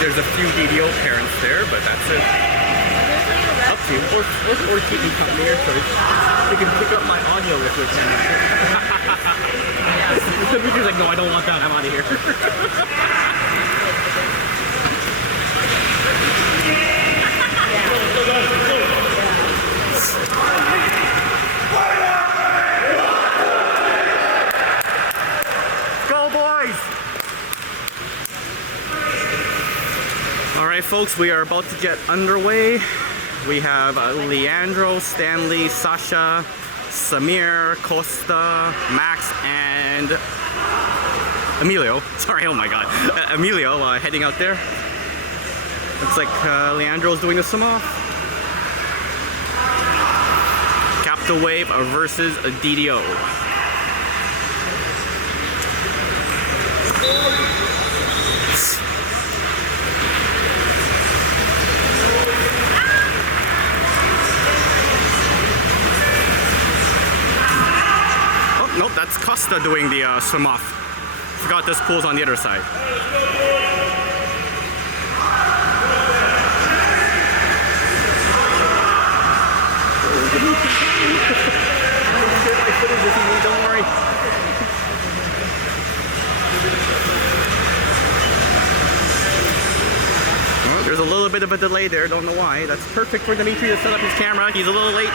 There's a few DDO parents there, but that's it. Up to you. Or keep me company or choice. You can pick up my audio if you're The teacher's like, no, I don't want that. I'm out of here. Go, boys! Alright, folks, we are about to get underway. We have Leandro, Stanley, Sasha, Samir, Costa, Max, and Emilio. Sorry, oh my god. Emilio heading out there. Looks like Leandro's doing the swim off. Capital Wave versus a DDO. Nope, that's Costa doing the swim off. Forgot this pool's on the other side. Don't worry. Well, there's a little bit of a delay there, don't know why. That's perfect for Dimitri to set up his camera. He's a little late.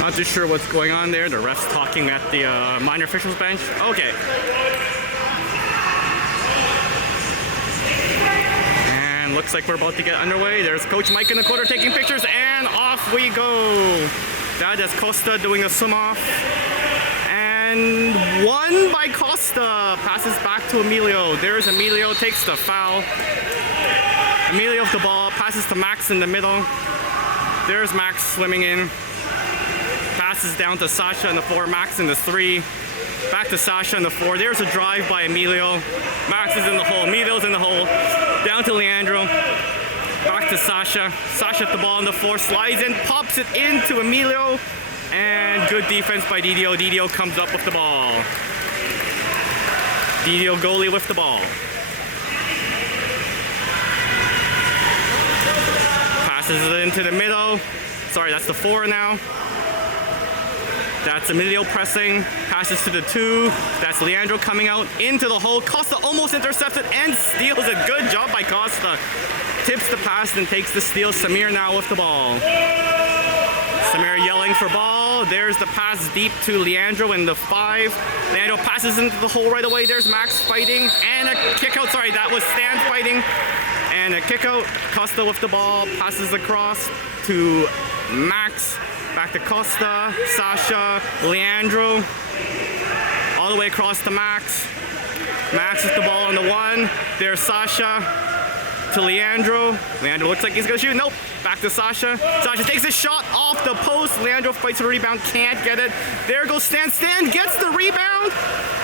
Not too sure what's going on there. The ref's talking at the minor officials bench. Okay. And looks like we're about to get underway. There's Coach Mike in the corner taking pictures, and off we go. That is Costa doing a swim off. And won by Costa. Passes back to Emilio. There's Emilio, takes the foul. Emilio with the ball, passes to Max in the middle. There's Max swimming in. Passes down to Sasha in the 4, Max in the 3. Back to Sasha in the 4. There's a drive by Emilio. Max is in the hole. Emilio's in the hole. Down to Leandro. Back to Sasha. Sasha at the ball in the 4. Slides in, pops it into Emilio. And good defense by DDO. DDO comes up with the ball. DDO goalie with the ball. Passes it into the middle. Sorry, that's the 4 now. That's Emilio pressing, passes to the 2. That's Leandro coming out into the hole. Costa almost intercepted and steals it. Good job by Costa. Tips the pass and takes the steal. Samir now with the ball. Samir yelling for ball. There's the pass deep to Leandro in the 5. Leandro passes into the hole right away. There's Max fighting and a kick out. Sorry, that was Stan fighting. And a kick out. Costa with the ball, passes across to Max. Back to Costa, Sasha, Leandro, all the way across to Max. Max with the ball on the 1. There's Sasha to Leandro. Leandro looks like he's gonna shoot. Nope. Back to Sasha. Sasha takes a shot off the post. Leandro fights for the rebound, can't get it. There goes Stan. Stan gets the rebound.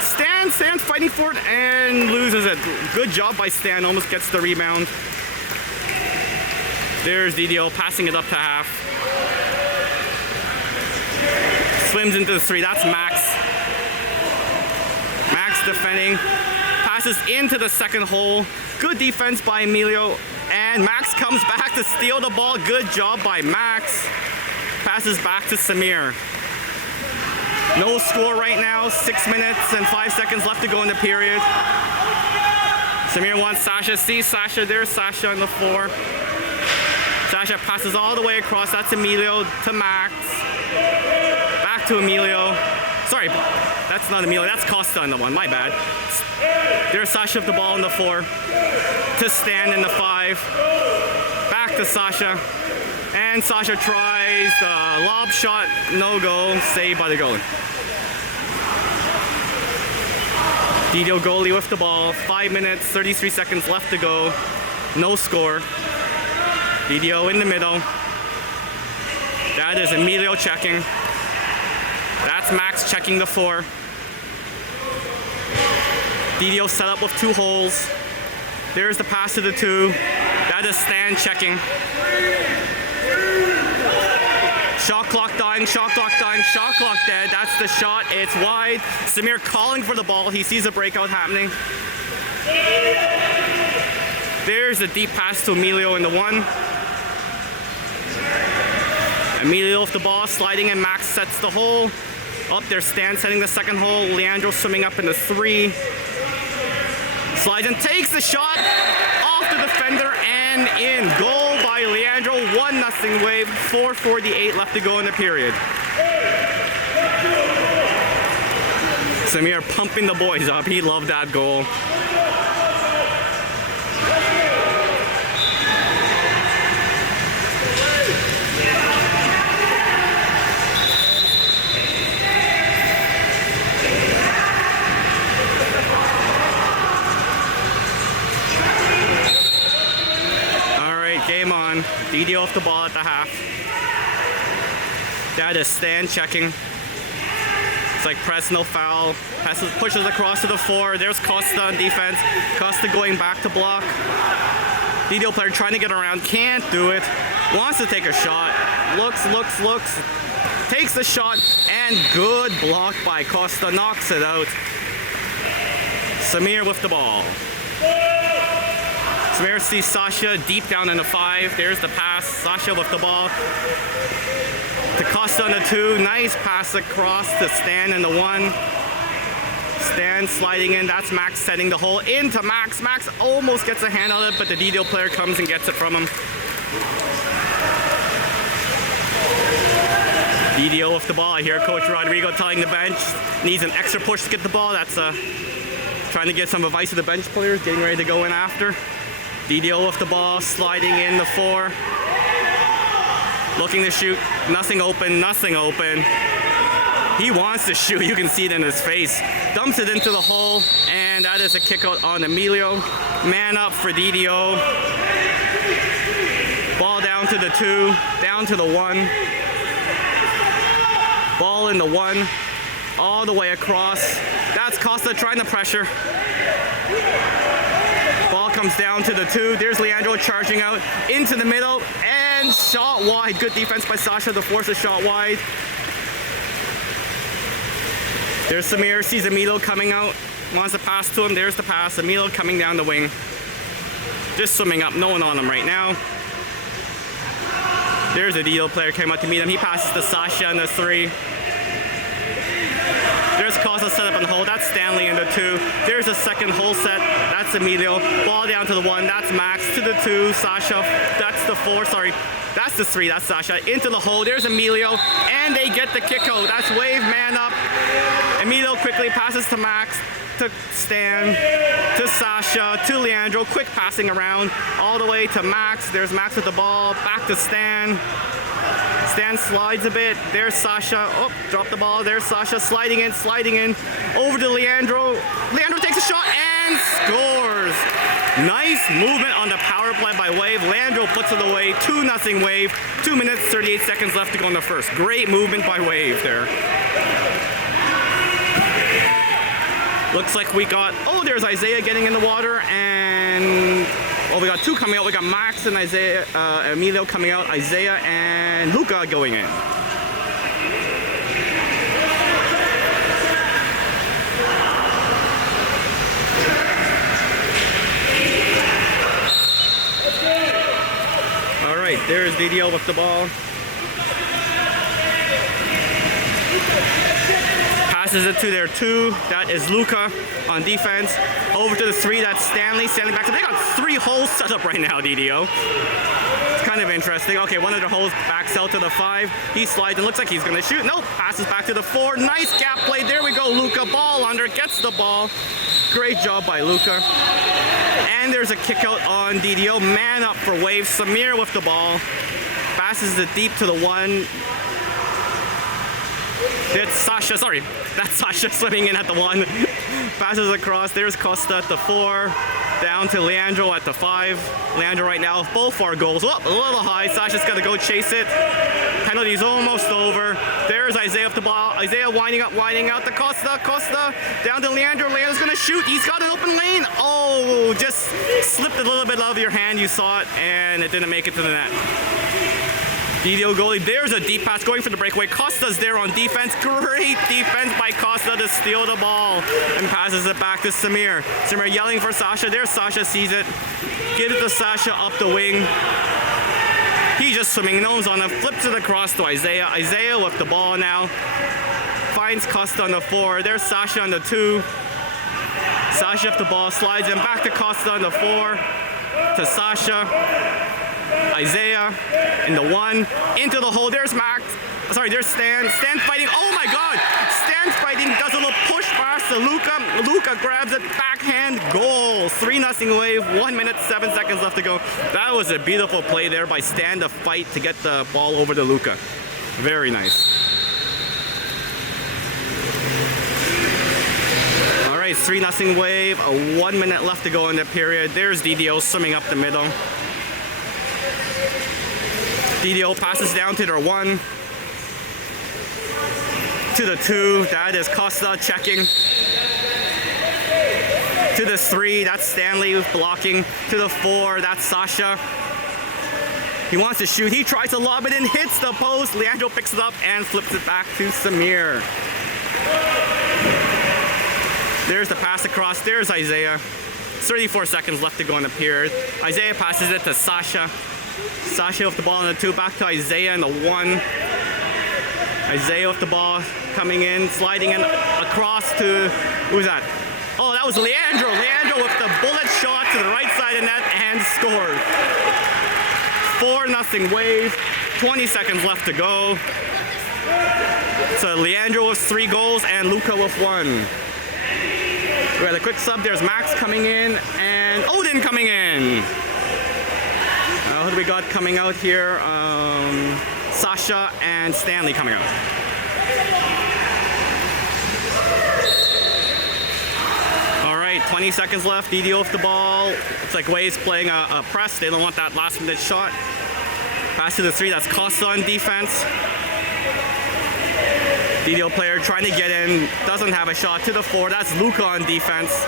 Stan's fighting for it and loses it. Good job by Stan, almost gets the rebound. There's DDO passing it up to half. Swims into the 3. That's Max. Max defending. Passes into the second hole. Good defense by Emilio. And Max comes back to steal the ball. Good job by Max. Passes back to Samir. No score right now. 6 minutes and 5 seconds left to go in the period. Samir wants Sasha. See Sasha. There's Sasha on the 4. Sasha passes all the way across. That's Emilio to Max. Back to Emilio. Sorry, that's not Emilio. That's Costa on the 1. My bad. There's Sasha with the ball in the 4. To Stan in the 5. Back to Sasha. And Sasha tries the lob shot. No goal. Saved by the goalie. DDO goalie with the ball. 5 minutes, 33 seconds left to go. No score. DDO in the middle. That is Emilio checking. That's Max checking the 4. DDO set up with 2 holes. There's the pass to the 2. That is Stan checking. Shot clock dying, shot clock dying, shot clock dead. That's the shot. It's wide. Samir calling for the ball. He sees a breakout happening. There's a deep pass to Emilio in the 1. Emilio with the ball, sliding in. Max sets the hole. Up there, Stan setting the 2nd hole. Leandro swimming up in the 3. Slides and takes the shot off the defender and in. Goal by Leandro. 1-0 Wave. 4:48 left to go in the period. Samir pumping the boys up. He loved that goal. Game on. DDO off the ball at the half. That is Stan checking. It's like press, no foul. Pushes across to the 4. There's Costa on defense. Costa going back to block. DDO player trying to get around. Can't do it. Wants to take a shot. Looks. Takes the shot. And good block by Costa. Knocks it out. Samir with the ball. Samir sees Sasha deep down in the 5. There's the pass. Sasha with the ball. To Costa on the 2. Nice pass across to Stan in the 1. Stan sliding in. That's Max setting the hole into Max. Max almost gets a hand on it, but the DDO player comes and gets it from him. DDO with the ball. I hear Coach Rodrigo telling the bench needs an extra push to get the ball. That's trying to get some advice to the bench players, getting ready to go in after. DDO with the ball, sliding in the 4. Looking to shoot. Nothing open. He wants to shoot. You can see it in his face. Dumps it into the hole, and that is a kick out on Emilio. Man up for DDO. Ball down to the 2, down to the 1. Ball in the 1, all the way across. That's Costa trying to pressure. Ball comes down to the 2. There's Leandro charging out into the middle and shot wide. Good defense by Sasha to force a shot wide. There's Samir, sees Emilio coming out, wants to pass to him. There's the pass. Emilio coming down the wing. Just swimming up, no one on him right now. There's a DDO player came out to meet him. He passes to Sasha in the 3. There's Costa set up on the hole. That's Stanley in the 2. There's a 2nd hole set. That's Emilio. Ball down to the 1. That's Max to the 2. Sasha. That's the 4. Sorry. That's the 3. That's Sasha. Into the hole. There's Emilio. And they get the kick out. That's Wave man up. Emilio quickly passes to Max. To Stan. To Sasha. To Leandro. Quick passing around. All the way to Max. There's Max with the ball. Back to Stan. Stan slides a bit. There's Sasha. Oh, dropped the ball. There's Sasha sliding in. Over to Leandro. Leandro takes a shot and scores. Nice movement on the power play by Wave. Leandro puts it away. 2-0 Wave. 2 minutes, 38 seconds left to go in the first. Great movement by Wave there. Looks like we got, there's Isaiah getting in the water, and we got 2 coming out. We got Max and Isaiah, Emilio coming out, Isaiah and Luca going in. All right, there's DDO with the ball. Passes it to their 2. That is Luca on defense. Over to the 3. That's Stanley. Stanley back. So they got 3 holes set up right now, DDO. It's kind of interesting. Okay, one of their holes backs out to the 5. He slides and looks like he's going to shoot. Nope. Passes back to the 4. Nice gap play. There we go. Luca. Ball under. Gets the ball. Great job by Luca. And there's a kick out on DDO. Man up for Wave. Samir with the ball. Passes it deep to the 1. That's Sasha, sorry. That's Sasha swimming in at the 1. Passes across. There's Costa at the 4. Down to Leandro at the 5. Leandro right now with both our goals. Oh, a little high. Sasha's got to go chase it. Penalty's almost over. There's Isaiah up the ball. Isaiah winding out to Costa. Costa down to Leandro. Leandro's gonna shoot. He's got an open lane. Oh, just slipped a little bit out of your hand. You saw it, and it didn't make it to the net. DDO goalie, there's a deep pass going for the breakaway. Costa's there on defense. Great defense by Costa to steal the ball and passes it back to Samir. Samir yelling for Sasha. There, Sasha sees it. Gives it to Sasha up the wing. He's just swimming nose on it. Flips it across to Isaiah. Isaiah with the ball now. Finds Costa on the 4. There's Sasha on the 2. Sasha with the ball. Slides him back to Costa on the 4. To Sasha. Isaiah in the 1, into the hole. There's Max. Sorry, there's Stan. Stan fighting. Oh my God! Stan's fighting. Does a little push pass to Luca. Luca grabs it. Backhand goal. 3-0 Wave. 1 minute 7 seconds left to go. That was a beautiful play there by Stan to fight to get the ball over to Luca. Very nice. All right, 3-0 Wave. 1 minute left to go in the period. There's DDO swimming up the middle. DDO passes down to their 1, to the 2, that is Costa checking, to the 3, that's Stanley blocking, to the 4, that's Sasha. He wants to shoot, he tries to lob it in, hits the post, Leandro picks it up and flips it back to Samir. There's the pass across, there's Isaiah. 34 seconds left to go in the period. Isaiah passes it to Sasha. Sasha with the ball in the 2, back to Isaiah in the 1. Isaiah with the ball coming in, sliding in across to, who's that? Oh, that was Leandro. Leandro with the bullet shot to the right side of net and scored. 4-0 Wave, 20 seconds left to go. So Leandro with 3 goals and Luca with 1. We got a quick sub, there's Max coming in and Odin coming in. Who do we got coming out here? Sasha and Stanley coming out. All right, 20 seconds left. DDO off the ball. Looks like Wade's playing a press. They don't want that last minute shot. Pass to the 3. That's Costa on defense. DDO player trying to get in. Doesn't have a shot. To the 4. That's Luca on defense.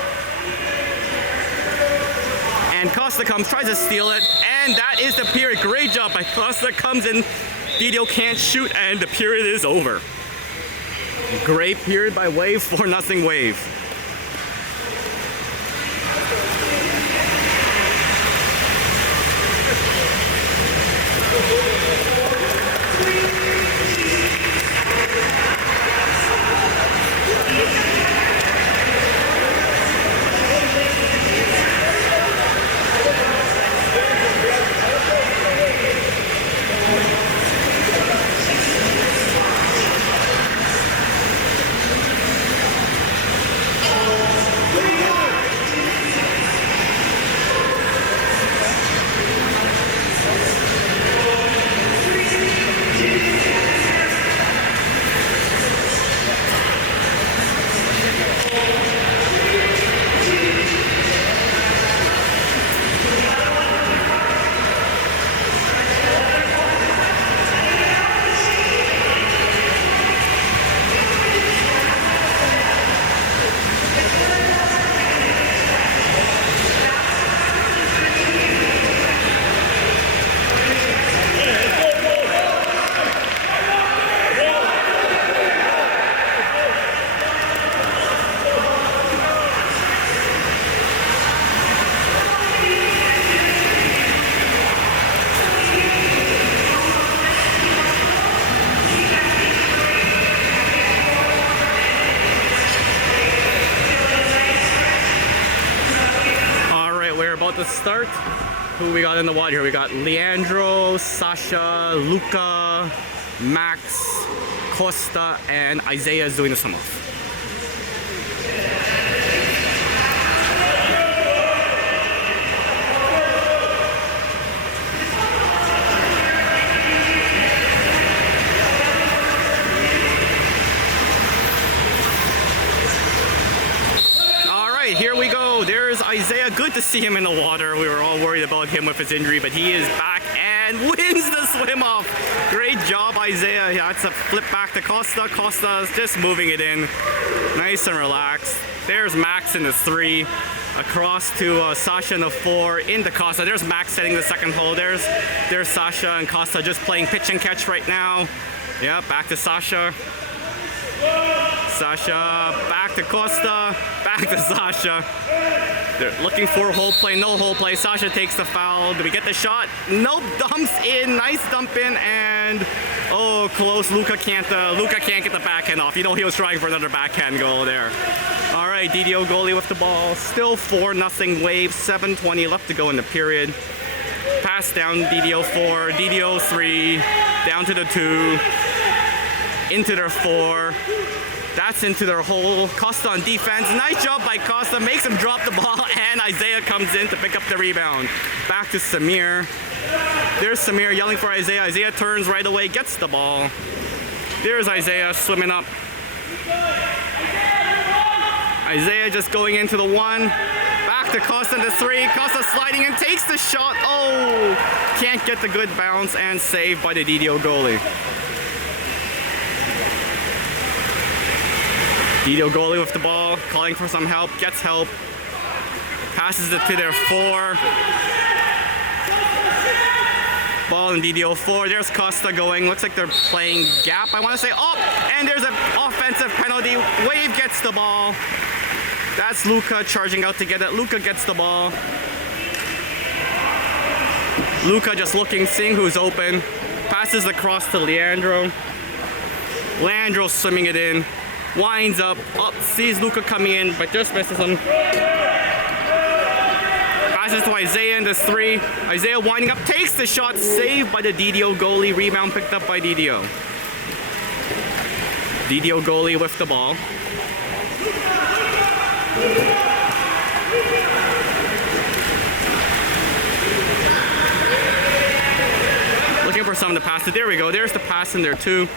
And Costa comes, tries to steal it, and that is the period. Great job by Costa. Comes in, DDO can't shoot, and the period is over. Great period by Wave, 4-0 Wave. To start, who we got in the water here? We got Leandro, Sasha, Luca, Max, Costa, and Isaiah is doing the swim off. Here we go. There's Isaiah. Good to see him in the water. We were all worried about him with his injury, but he is back and and wins the swim off. Great job, Isaiah. That's a flip back to Costa. Costa's just moving it in. Nice and relaxed. There's Max in the 3. Across to Sasha in the 4, into Costa. There's Max setting the second hole. There's Sasha and Costa just playing pitch and catch right now. Yeah, back to Sasha. Sasha, back to Costa, back to Sasha. They're looking for a hole play, no hole play. Sasha takes the foul. Do we get the shot? Nope, dumps in, nice dump in, and oh, close. Luka can't get the backhand off. You know he was trying for another backhand goal there. All right, DDO goalie with the ball. Still 4-0 Wave, 7:20 left to go in the period. Pass down, DDO 4, DDO 3, down to the 2, into their 4. That's into their hole. Costa on defense. Nice job by Costa. Makes him drop the ball, and Isaiah comes in to pick up the rebound. Back to Samir. There's Samir yelling for Isaiah. Isaiah turns right away, gets the ball. There's Isaiah swimming up. Isaiah just going into the 1. Back to Costa in the 3. Costa sliding and takes the shot. Oh, can't get the good bounce, and saved by the DDO goalie. DDO goalie with the ball, calling for some help, gets help, passes it to their 4. Ball in DDO 4, there's Costa going, looks like they're playing gap, I want to say, oh, and there's an offensive penalty. Wave gets the ball. That's Luka charging out to get it. Luka gets the ball. Luka just looking, seeing who's open, passes across to Leandro. Leandro swimming it in. Winds up, sees Luka coming in, but just misses him. Passes to Isaiah in the 3. Isaiah winding up, takes the shot, saved by the DDO goalie. Rebound picked up by DDO. DDO goalie with the ball. Looking for someone to pass it. There we go. There's the pass in there too.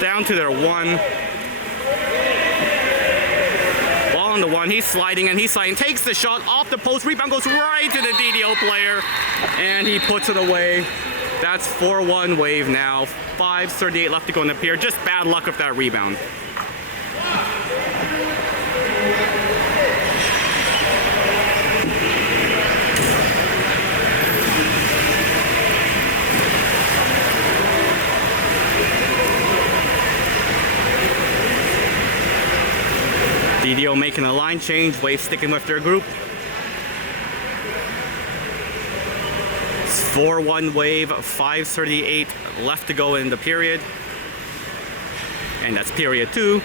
Down to their 1. Ball on the 1. He's sliding and he's sliding. Takes the shot off the post. Rebound goes right to the DDO player. And he puts it away. That's 4-1 Wave now. 5:38 left to go in the period. Just bad luck with that rebound. DDO making a line change, Wave sticking with their group. It's 4-1 Wave, 5:38 left to go in the period. And that's period 2.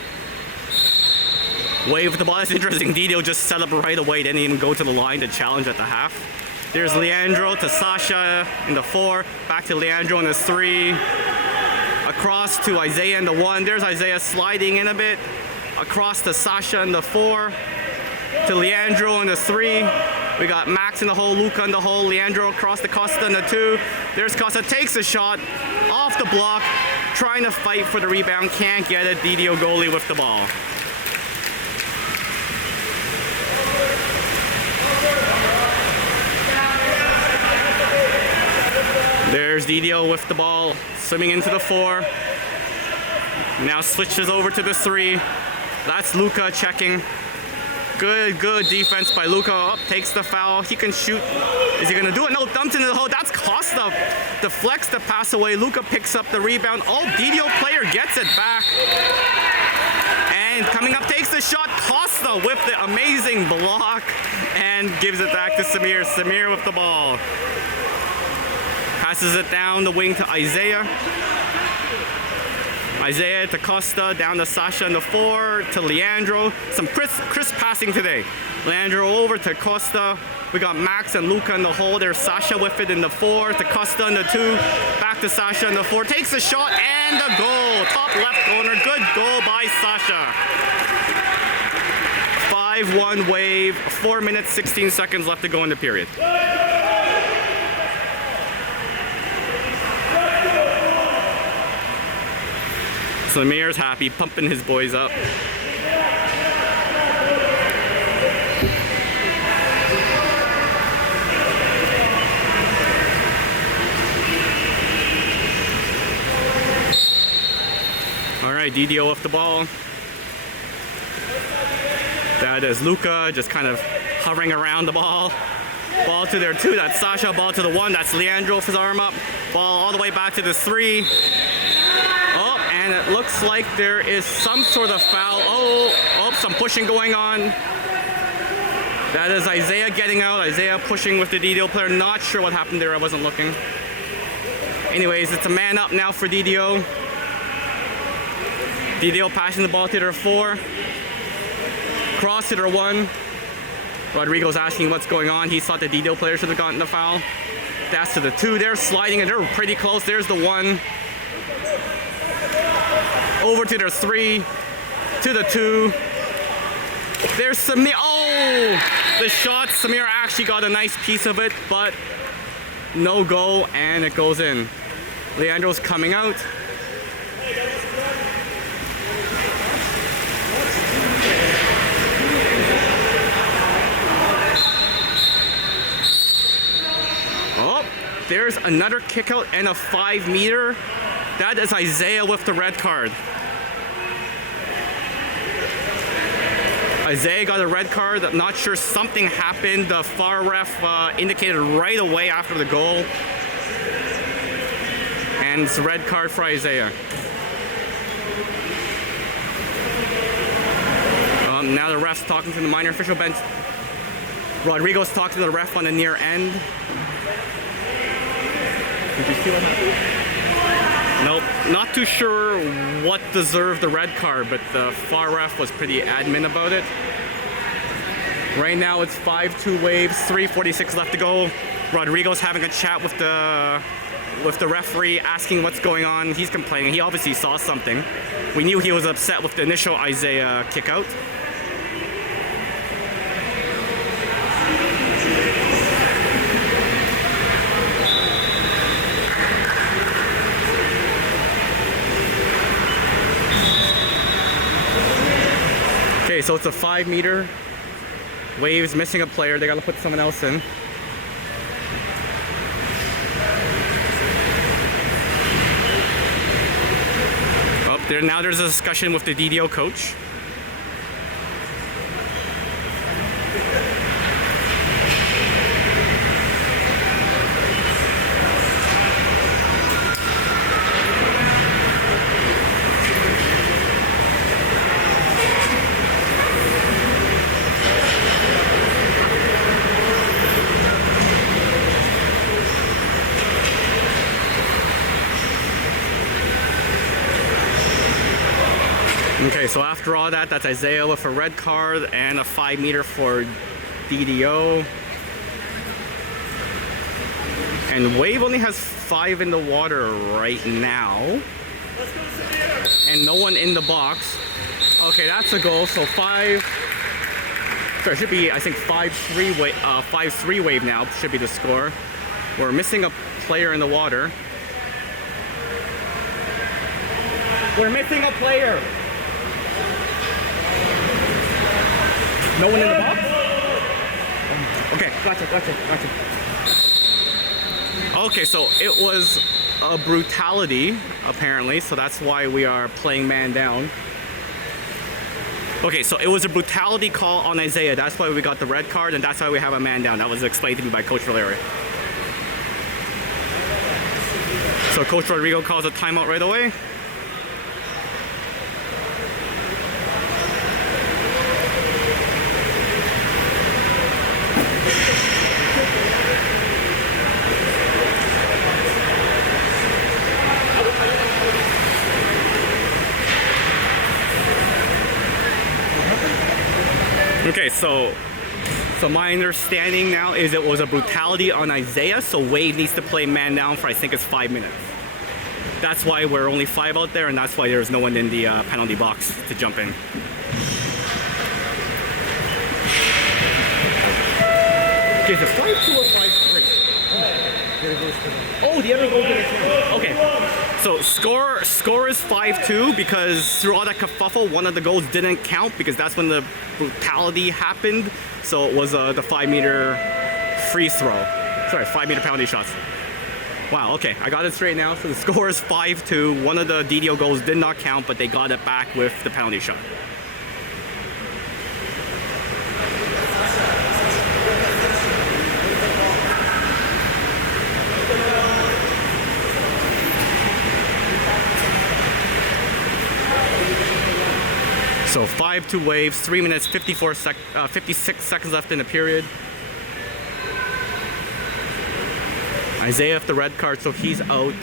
Wave with the ball, that's interesting. DDO just set up right away, didn't even go to the line to challenge at the half. There's Leandro to Sasha in the 4, back to Leandro in the 3. Across to Isaiah in the 1, there's Isaiah sliding in a bit. Across to Sasha in the 4, to Leandro in the 3. We got Max in the hole, Luka in the hole, Leandro across to Costa in the 2. There's Costa, takes a shot off the block, trying to fight for the rebound, can't get it. DDO goalie with the ball. There's DDO with the ball, swimming into the 4. Now switches over to the 3. That's Luka checking. Good defense by Luka. Up, takes the foul. He can shoot. Is he gonna do it? No, dumped into the hole. That's Costa. Deflects the pass away. Luka picks up the rebound. Oh, DDO player gets it back. And coming up, takes the shot. Costa with the amazing block and gives it back to Samir. Samir with the ball. Passes it down the wing to Isaiah. Isaiah to Costa, down to Sasha in the 4, to Leandro. Some crisp passing today. Leandro over to Costa. We got Max and Luka in the hole. There's Sasha with it in the 4, to Costa in the 2. Back to Sasha in the 4. Takes the shot and a goal. Top left corner. Good goal by Sasha. 5-1 Wave. 4 minutes, 16 seconds left to go in the period. Samir's happy, pumping his boys up. by DDO with the ball. That is Luca just kind of hovering around the ball. Ball to their 2, that's Sasha. Ball to the 1, that's Leandro with his arm up. Ball all the way back to the 3. Oh, and it looks like there is some sort of foul. Oh, some pushing going on. That is Isaiah getting out. Isaiah pushing with the DDO player. Not sure what happened there, I wasn't looking. Anyways, it's a man up now for DDO. DDO passing the ball to their 4. Cross to their 1. Rodrigo's asking what's going on. He thought the DDO player should have gotten the foul. That's to the 2. They're sliding and they're pretty close. There's the 1. Over to their 3. To the 2. There's Samir. Oh! The shot. Samir actually got a nice piece of it, but no go, and it goes in. Leandro's coming out. Oh, there's another kick out and a 5-meter. That is Isaiah with the red card. Isaiah got a red card. I'm not sure, something happened. The VAR ref indicated right away after the goal. And it's a red card for Isaiah. Now the ref's talking to the minor official bench. Rodrigo's talking to the ref on the near end. Did you see what happened? Nope, not too sure what deserved the red card, but the VAR ref was pretty adamant about it. Right now it's 5-2 Waves, 3:46 left to go. Rodrigo's having a chat with the referee, asking what's going on. He's complaining. He obviously saw something. We knew he was upset with the initial Isaiah kick out. Okay, so it's a 5-meter. Waves missing a player. They gotta put someone else in. Oh, now there's a discussion with the DDO coach. Okay, so after all that, that's Isaiah with a red card and a 5-meter for DDO. And Wave only has 5 in the water right now. And no one in the box. Okay, that's a goal, so 5. Sorry, it should be, I think, 5-3 Wave now should be the score. We're missing a player in the water. We're missing a player. No one in the box? Okay, gotcha. Okay, so it was a brutality, apparently, so that's why we are playing man down. Okay, so it was a brutality call on Isaiah. That's why we got the red card, and that's why we have a man down. That was explained to me by Coach Valeri. So Coach Rodrigo calls a timeout right away. Okay, so my understanding now is it was a brutality on Isaiah, so Wade needs to play man down for, I think it's 5 minutes. That's why we're only 5 out there, and that's why there's no one in the penalty box to jump in. Okay, is it 5-2 or 5-3? Oh, the other goal to the team. Okay. So score is 5-2 because through all that kerfuffle, one of the goals didn't count because that's when the brutality happened. So it was the 5-meter free throw. Sorry, 5-meter penalty shots. Wow, okay, I got it straight now. So the score is 5-2. One of the DDO goals did not count, but they got it back with the penalty shot. So 5-2 Waves, 3 minutes 56 seconds left in the period. Isaiah with the red card, so he's out.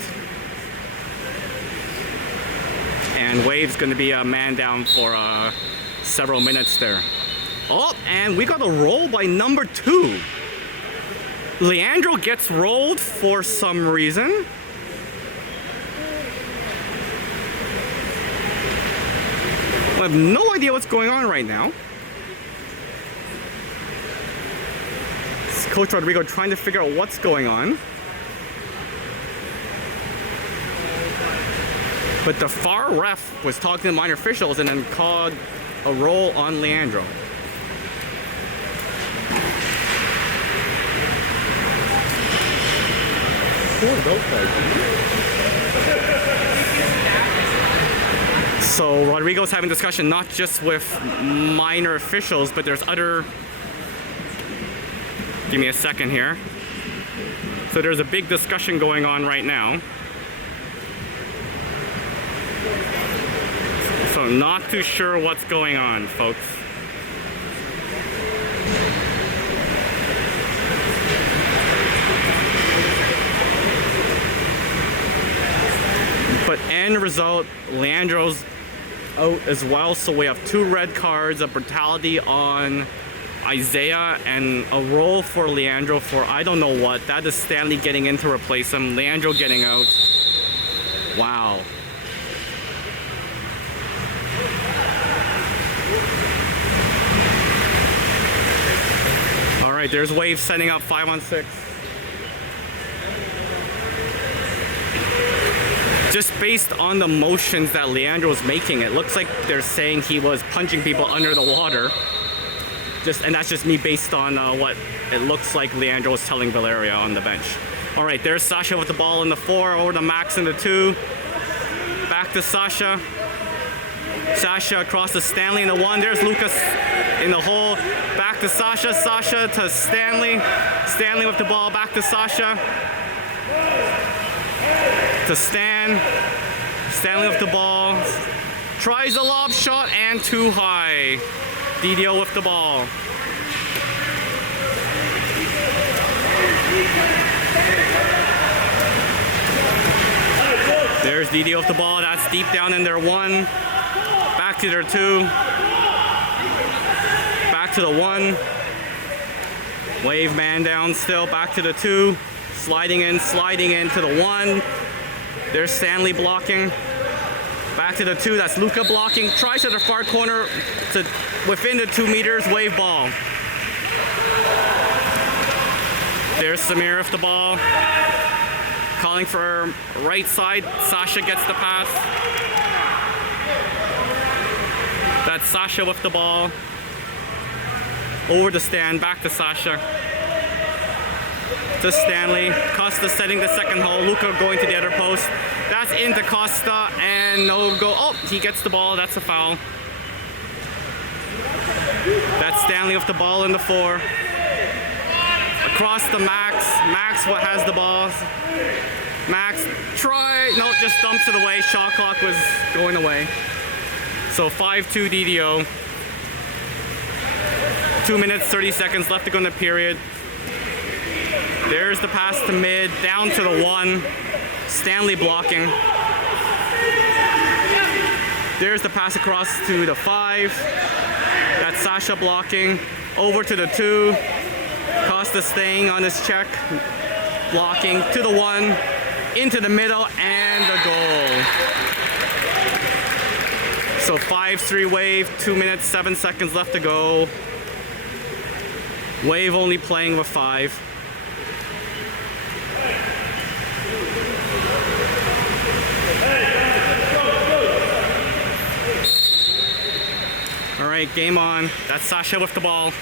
And Waves going to be a man down for several minutes there. Oh, and we got a roll by number 2. Leandro gets rolled for some reason. I have no idea what's going on right now. It's Coach Rodrigo trying to figure out what's going on. But the FAR ref was talking to minor officials and then called a roll on Leandro. So Rodrigo's having discussion not just with minor officials, but there's other... Give me a second here. So there's a big discussion going on right now. So not too sure what's going on, folks. But end result, Leandro's out as well, so we have 2 red cards, a brutality on Isaiah, and a roll for Leandro for I don't know what. That is Stanley getting in to replace him, Leandro getting out. Wow. All right, there's Waves setting up 5-on-6. Just based on the motions that Leandro was making, it looks like they're saying he was punching people under the water. And that's just me based on what it looks like Leandro was telling Valeria on the bench. All right, there's Sasha with the ball in the 4, over to Max in the 2. Back to Sasha. Sasha across to Stanley in the 1. There's Lucas in the hole. Back to Sasha. Sasha to Stanley. Stanley with the ball. Back to Sasha. To Stan. Stanley with the ball. Tries a lob shot and too high. DDO with the ball. There's DDO with the ball. That's deep down in their 1. Back to their 2. Back to the 1. Wave man down still. Back to the 2. Sliding in to the 1. There's Stanley blocking. Back to the 2. That's Luca blocking. Tries to the far corner to within the 2 meters. Wave ball. There's Samir with the ball. Calling for right side. Sasha gets the pass. That's Sasha with the ball. Over to Stan. Back to Sasha. To Stanley. Costa setting the second hole. Luca going to the other post. That's into Costa and no go. Oh, he gets the ball. That's a foul. That's Stanley with the ball in the 4. Across to Max. Max what has the ball. Max no, just dumps it away. Shot clock was going away. So 5-2 DDO. 2 minutes 30 seconds left to go in the period. There's the pass to mid, down to the 1. Stanley blocking. There's the pass across to the 5. That's Sasha blocking. Over to the 2. Costa staying on his check. Blocking to the 1. Into the middle and the goal. So 5-3 Wave, 2 minutes 7 seconds left to go. Wave only playing with 5. All right, game on. That's Sasha with the ball.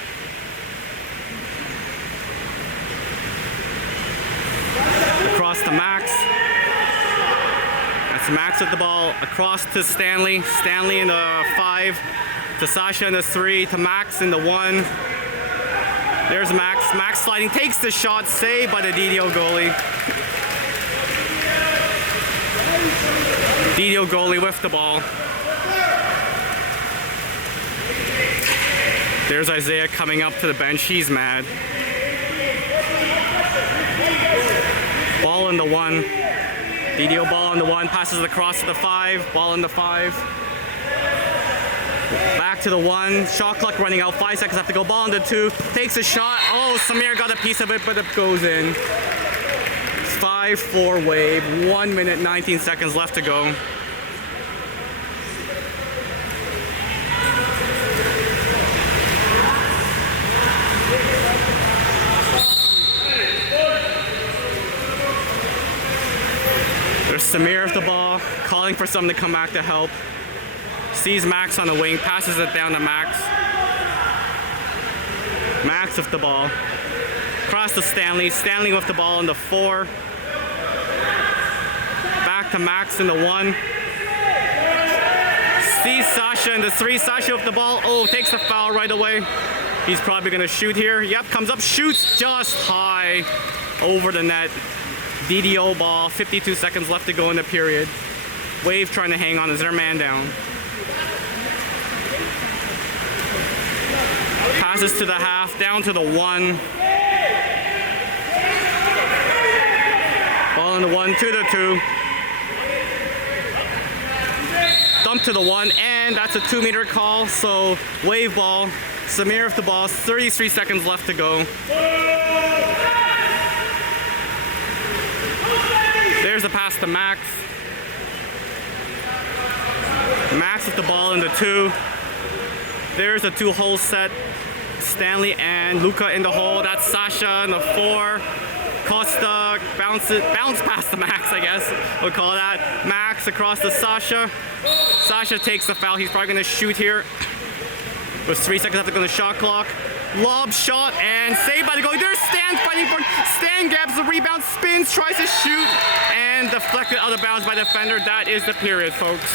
Across across to Max. That's Max with the ball across to Stanley. Stanley in the 5 to Sasha in the 3 to Max in the 1. There's Max. Max sliding, takes the shot, saved by the DDO goalie. DDO goalie with the ball. There's Isaiah coming up to the bench. He's mad. Ball in the 1. DDO ball in the 1. Passes it across to the 5. Ball in the 5. Back to the 1. Shot clock running out. 5 seconds left to go. Ball in the 2. Takes a shot. Oh, Samir got a piece of it, but it goes in. 5-4 Wave. 1 minute, 19 seconds left to go. There's Samir with the ball, calling for someone to come back to help. Sees Max on the wing, passes it down to Max. Max with the ball. Across to Stanley. Stanley with the ball in the 4. Back to Max in the 1. Sees Sasha in the 3. Sasha with the ball. Oh, takes the foul right away. He's probably going to shoot here. Yep, comes up, shoots just high over the net. DDO ball, 52 seconds left to go in the period. Wave trying to hang on as their man down. Passes to the half, down to the 1. Ball in the 1, to the 2. Dump to the 1, and that's a 2-meter call, so Wave ball. Samir with the ball, 33 seconds left to go. There's the pass to Max. Max with the ball in the 2. There's a 2-hole set. Stanley and Luca in the hole. That's Sasha in the 4. Costa bounce past the Max, I guess we'll call that. Max across to Sasha. Sasha takes the foul. He's probably going to shoot here. With 3 seconds left to go on the shot clock. Lob shot and saved by the goalie. There's Stan fighting for it. Stan grabs the rebound, spins, tries to shoot, and deflected out of bounds by the defender. That is the period, folks.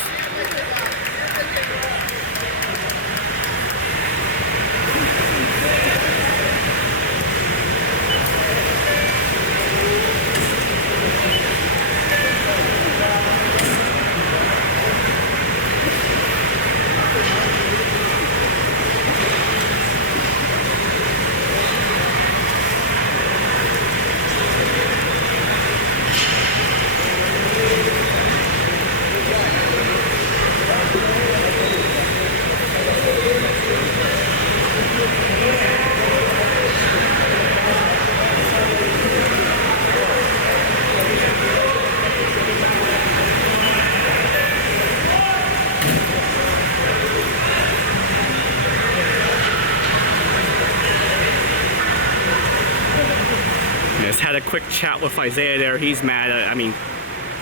Had a quick chat with Isaiah there. He's mad. I mean,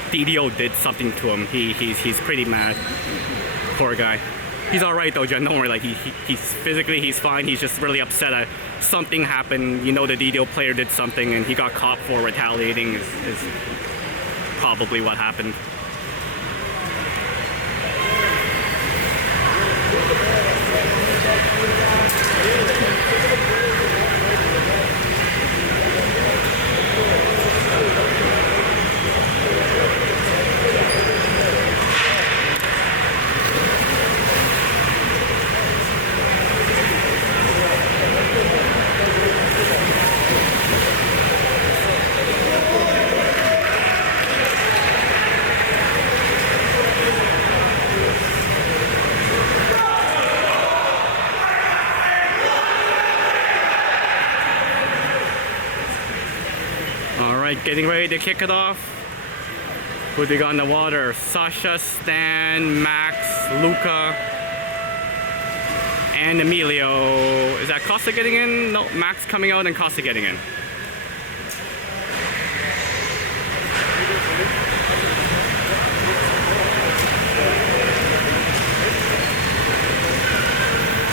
DDO did something to him. He's pretty mad. Poor guy. He's all right though, Jen. Don't worry. Like he's physically he's fine. He's just really upset that something happened. You know, the DDO player did something and he got caught for retaliating. Is probably what happened. Getting ready to kick it off. Who they got in the water? Sasha, Stan, Max, Luca, and Emilio. Is that Costa getting in? No, Max coming out and Costa getting in.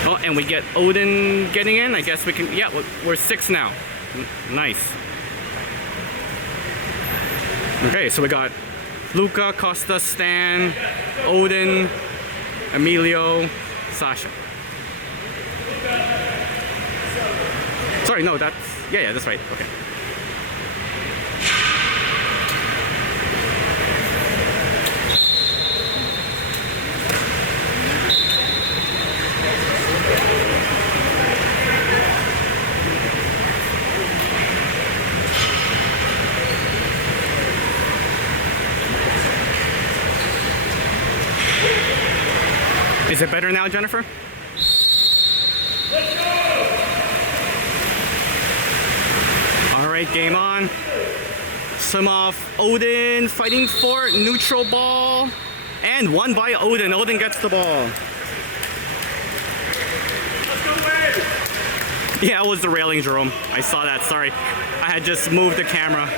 Oh, and we get Odin getting in. I guess we can, yeah, we're 6 now. Nice. Okay, so we got Luca, Costa, Stan, Odin, Emilio, Sasha. Sorry, no, that's... Yeah, that's right. Okay. Is it better now, Jennifer? All right, game on. Swim off Odin, fighting for neutral ball. And won by Odin. Odin gets the ball. Yeah, it was the railing, Jerome. I saw that, sorry. I had just moved the camera.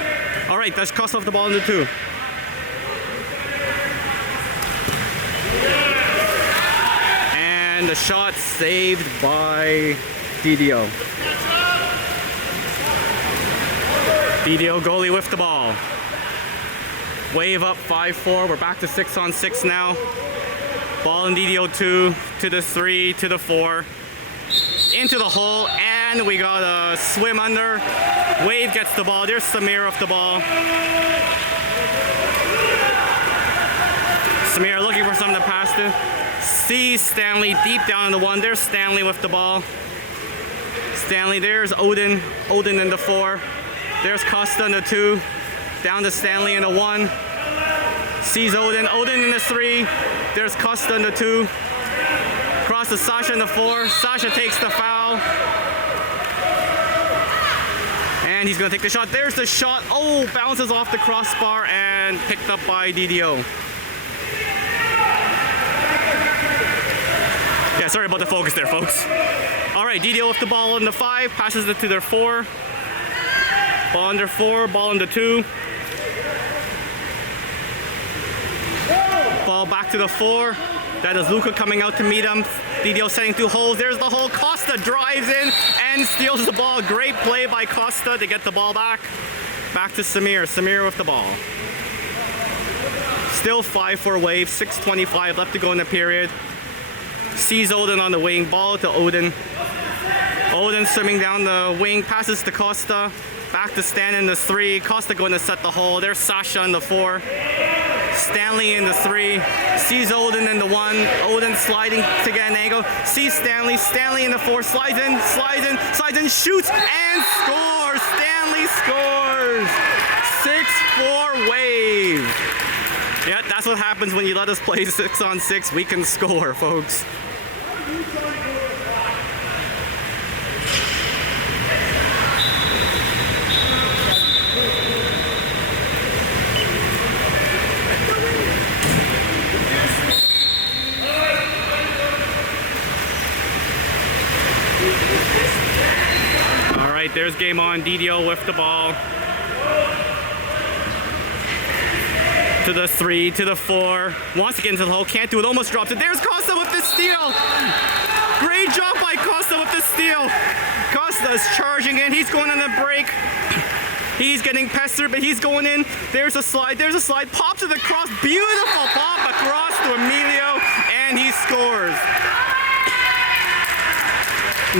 All right, let's cross off the ball into 2. And the shot saved by DDO. DDO goalie with the ball. Wave up 5-4. We're back to 6-on-6 now. Ball in DDO 2 to the 3 to the 4. Into the hole, and we got a swim under. Wave gets the ball. There's Samir with the ball. Samir looking for something to pass to. Sees Stanley deep down in the 1. There's Stanley with the ball. Stanley, there's Odin. Odin in the 4. There's Costa in the 2. Down to Stanley in the 1. Sees Odin. Odin in the 3. There's Costa in the 2. Cross to Sasha in the 4. Sasha takes the foul. And he's going to take the shot. There's the shot. Oh, bounces off the crossbar and picked up by DDO. Yeah, sorry about the focus there, folks. All right, DDO with the ball in the 5. Passes it to their 4. Ball under 4. Ball into 2. Ball back to the 4. That is Luca coming out to meet him. DDO setting 2 holes. There's the hole. Costa drives in and steals the ball. Great play by Costa to get the ball back. Back to Samir. Samir with the ball. Still 5-4 wave. 6:25 left to go in the period. Sees Odin on the wing. Ball to Odin. Odin swimming down the wing. Passes to Costa. Back to Stan in the 3. Costa going to set the hole. There's Sasha in the 4. Stanley in the 3. Sees Odin in the 1. Odin sliding to get an angle. Sees Stanley. Stanley in the 4. Slides in, shoots, and scores! Stanley scores! 6-4 wave. Yeah, that's what happens when you let us play 6-on-6. We can score, folks. All right, there's game on. DDO with the ball. To the 3, to the 4. Wants to get into the hole, can't do it, almost drops it. There's Costa with the steal. Great job by Costa with the steal. Costa is charging in. He's going on the break. He's getting pestered, but he's going in. There's a slide. Pops to the cross. Beautiful pop across to Emilio, and he scores.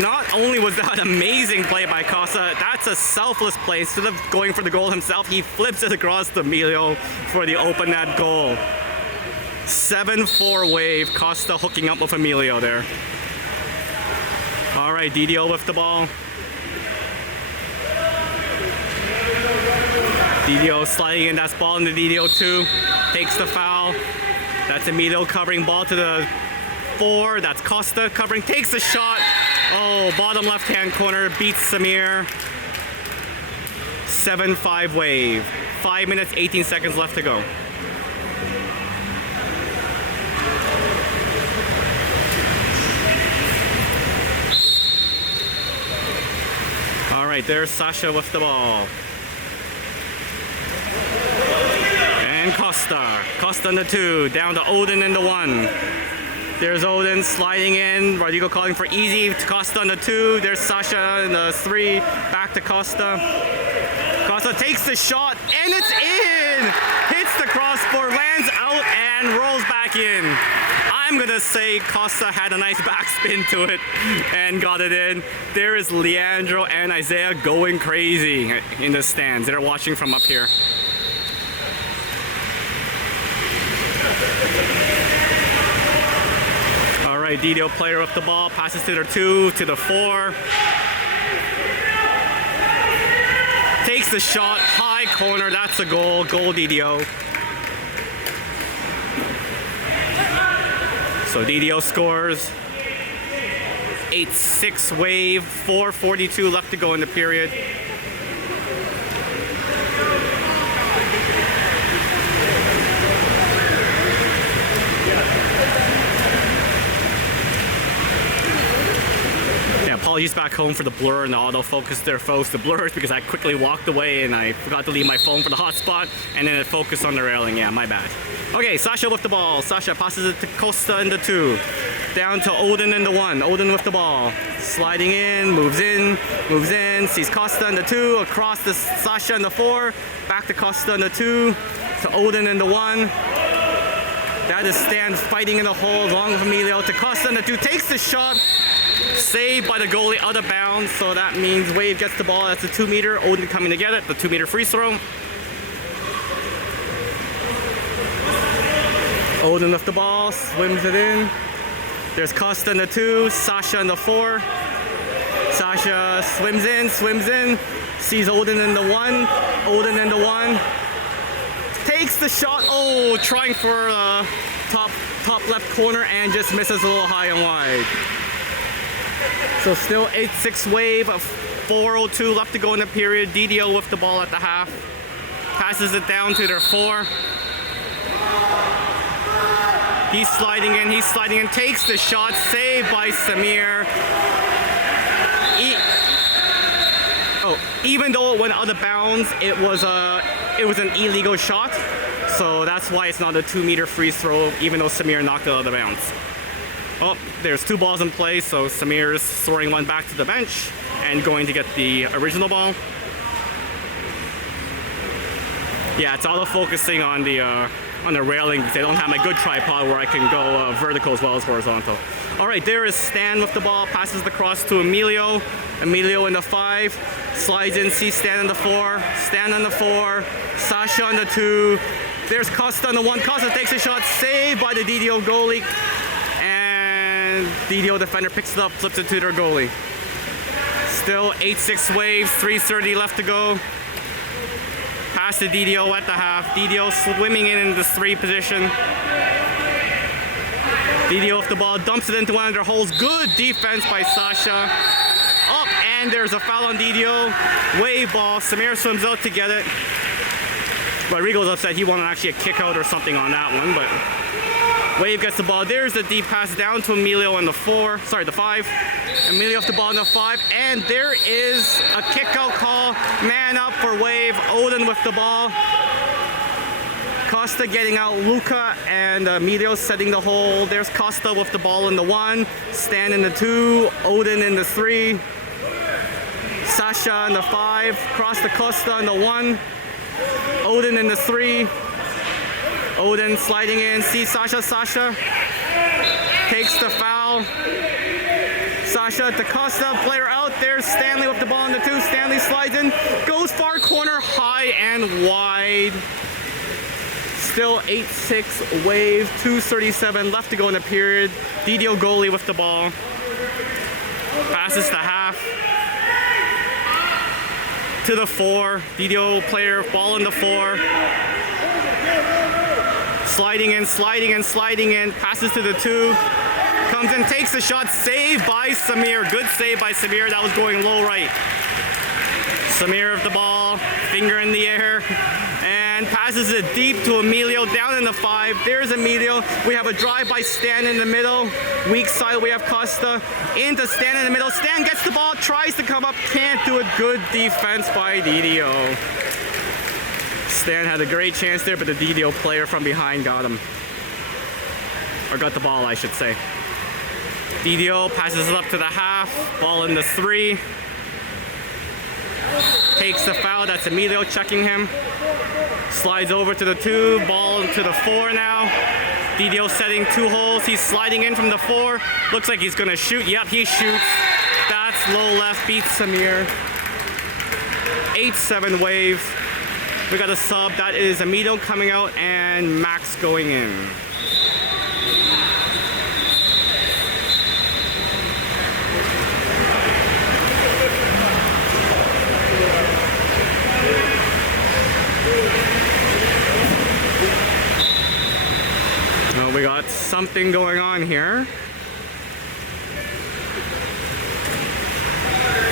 Not only was that an amazing play by Costa, that's a selfless play. Instead of going for the goal himself, he flips it across to Emilio for the open net goal. 7-4 wave. Costa hooking up with Emilio there. All right, DDO with the ball. DDO sliding in. That's ball into DDO 2. Takes the foul. That's Emilio covering. Ball to the 4. That's Costa covering. Takes the shot. Oh, bottom left-hand corner. Beats Samir. 7-5 wave. 5 minutes, 18 seconds left to go. All right, there's Sasha with the ball. And Costa. Costa in the 2. Down to Odin in the 1. There's Odin sliding in. Rodrigo calling for easy. Costa on the 2. There's Sasha in the 3. Back to Costa. Costa takes the shot, and it's in! in, hits the crossbar, lands out, and rolls back in. I'm gonna say Costa had a nice backspin to it and got it in. There is Leandro and Isaiah going crazy in the stands. They're watching from up here. All right, DDO player with the ball, passes to their 2, to the 4. Takes the shot, high corner, that's a goal. Goal DDO. So DDO scores. 8-6 wave, 4:42 left to go in the period. Apologies back home for the blur and the autofocus there, folks. The blur is because I quickly walked away and I forgot to leave my phone for the hotspot, and then it focused on the railing. Yeah, my bad. Okay, Sasha with the ball. Sasha passes it to Costa in the 2. Down to Odin in the 1. Odin with the ball. Sliding in, moves in, sees Costa in the 2, across to Sasha in the 4, back to Costa in the 2, to Odin in the 1. That is Stan fighting in the hole, along with Emilio to Costa in the 2, takes the shot. Saved by the goalie out of bounds, so that means Wave gets the ball. That's a 2-meter. Odin coming to get it, the 2-meter free throw. Odin with the ball, swims it in. There's Costa in the 2, Sasha in the 4. Sasha swims in, sees Odin in the 1. Odin in the 1. Takes the shot. Oh, trying for top left corner and just misses a little high and wide. So still 8-6 wave, 4:02 left to go in the period. DDO with the ball at the half. Passes it down to their 4. He's sliding in, takes the shot, saved by Samir. Even though it went out of bounds, it was an illegal shot. So that's why it's not a 2-meter free throw, even though Samir knocked it out of bounds. Oh, there's 2 balls in play, so Samir's throwing one back to the bench and going to get the original ball. Yeah, it's auto-focusing on the railing because I don't have my good tripod where I can go vertical as well as horizontal. All right, there is Stan with the ball, passes the cross to Emilio. Emilio in the 5, slides in, sees Stan in the 4, Stan on the 4, Sasha on the 2. There's Costa on the 1. Costa takes a shot, saved by the DDO goalie. DDO defender picks it up, flips it to their goalie. Still 8-6 wave, 3:30 left to go. Pass to DDO at the half. DDO swimming in the 3 position. DDO with the ball, dumps it into one of their holes. Good defense by Sasha. Up, and there's a foul on DDO. Wave ball, Samir swims out to get it. Rodrigo's upset, he wanted actually a kick out or something on that one, but Wave gets the ball. There's the deep pass down to Emilio in the 5. Emilio with the ball in the 5, and there is a kick-out call. Man up for Wave. Odin with the ball. Costa getting out Luca, and Emilio setting the hole. There's Costa with the ball in the 1. Stan in the 2. Odin in the 3. Sasha in the 5. Cross to Costa in the 1. Odin in the 3. Odin sliding in, sees Sasha. Sasha takes the foul. Sasha to Costa, player out there. Stanley with the ball in the 2. Stanley slides in, goes far corner, high and wide. Still 8-6 wave, 2:37 left to go in the period. DDO goalie with the ball. Passes to half. To the 4. DDO player, ball in the 4. Sliding in, passes to the 2, comes in, takes the shot, saved by Samir. Good save by Samir, that was going low right. Samir with the ball, finger in the air, and passes it deep to Emilio, down in the 5. There's Emilio. We have a drive by Stan in the middle. Weak side, we have Costa. Into Stan in the middle. Stan gets the ball, tries to come up, can't do it. Good defense by DDO. Stan had a great chance there, but the DDO player from behind got him. Or got the ball, I should say. DDO passes it up to the half. Ball in the 3. takes the foul. That's Emilio checking him. Slides over to the 2, ball to the 4 now. DDO setting 2 holes. He's sliding in from the 4. Looks like he's gonna shoot. Yep, he shoots. That's low left, beats Samir. 8-7 wave. We got a sub. That is Emilio coming out and Max going in. Well, we got something going on here.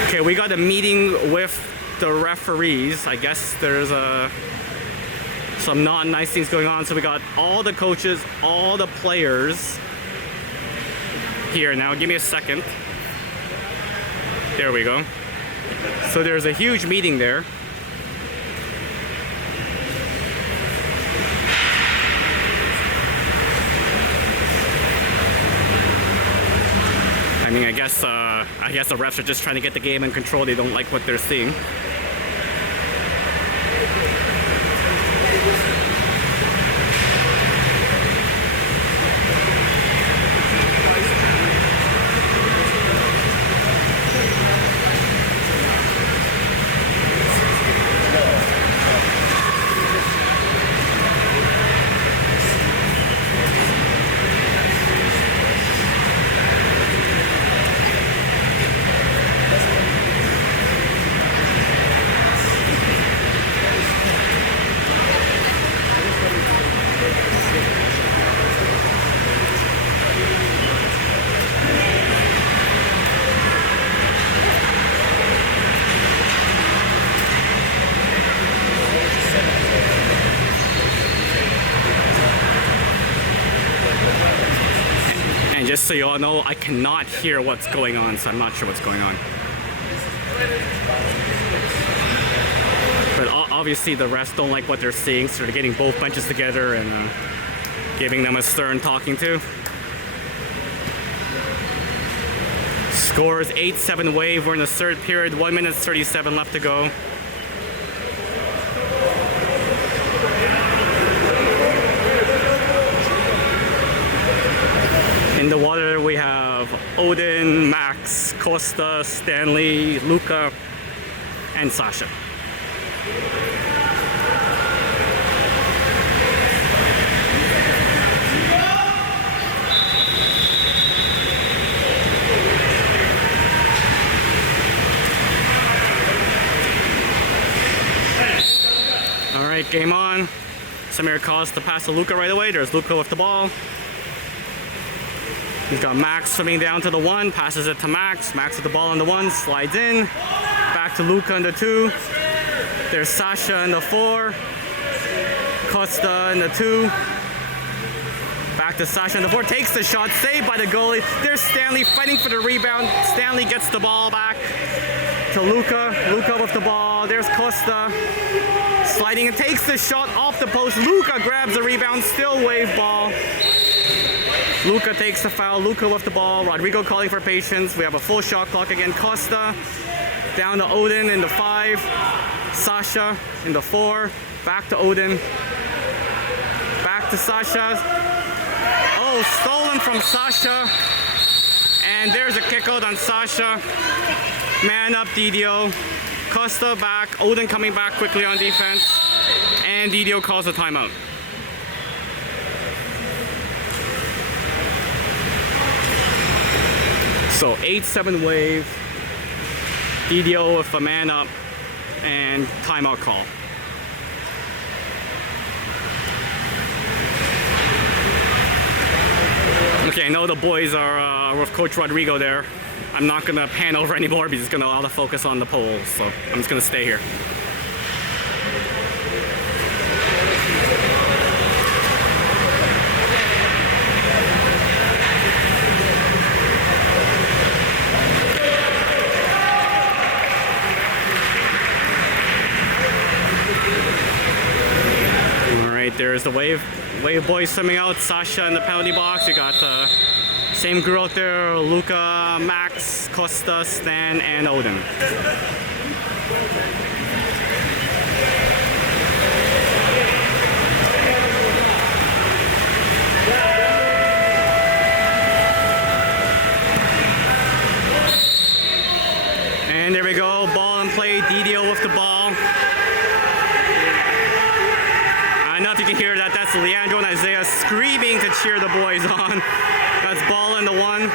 Okay, we got a meeting with the referees. I guess there's some not nice things going on. So we got all the coaches, all the players here now. Give me a second. There we go. So there's a huge meeting there. I mean, I guess the refs are just trying to get the game in control. They don't like what they're seeing. And just so you all know, I cannot hear what's going on, so I'm not sure what's going on. But obviously the refs don't like what they're seeing, so they're getting both benches together and giving them a stern talking to. Score is 8-7 wave. We're in the third period, 1 minute 37 left to go. In the water we have Odin, Max, Costa, Stanley, Luca, and Sasha. All right, game on. Samir calls to pass to Luca right away. There's Luca with the ball. He's got Max swimming down to the 1, passes it to Max. Max with the ball on the 1, slides in. Back to Luca in the 2. There's Sasha in the 4. Costa in the 2. Back to Sasha in the 4. Takes the shot, saved by the goalie. There's Stanley fighting for the rebound. Stanley gets the ball back to Luca. Luca with the ball. There's Costa. Sliding and takes the shot off the post. Luca grabs the rebound. Still wave ball. Luca takes the foul. Luca with the ball. Rodrigo calling for patience. We have a full shot clock again. Costa down to Odin in the 5. Sasha in the 4. Back to Odin. Back to Sasha. Oh, stolen from Sasha. And there's a kick out on Sasha. Man up, DDO. Costa back. Odin coming back quickly on defense. And DDO calls a timeout. So 8-7 wave, DDO with a man up, and timeout call. Okay, I know the boys are with Coach Rodrigo there. I'm not gonna pan over anymore because it's gonna all the focus on the polls, so I'm just gonna stay here. There's the wave boys swimming out. Sasha in the penalty box. You got the same crew out there: Luca, Max, Costa, Stan, and Odin. go. Ball in play. DDO with the ball. I don't know if you can hear that. That's Leandro and Isaiah screaming to cheer the boys on. That's ball in the 1.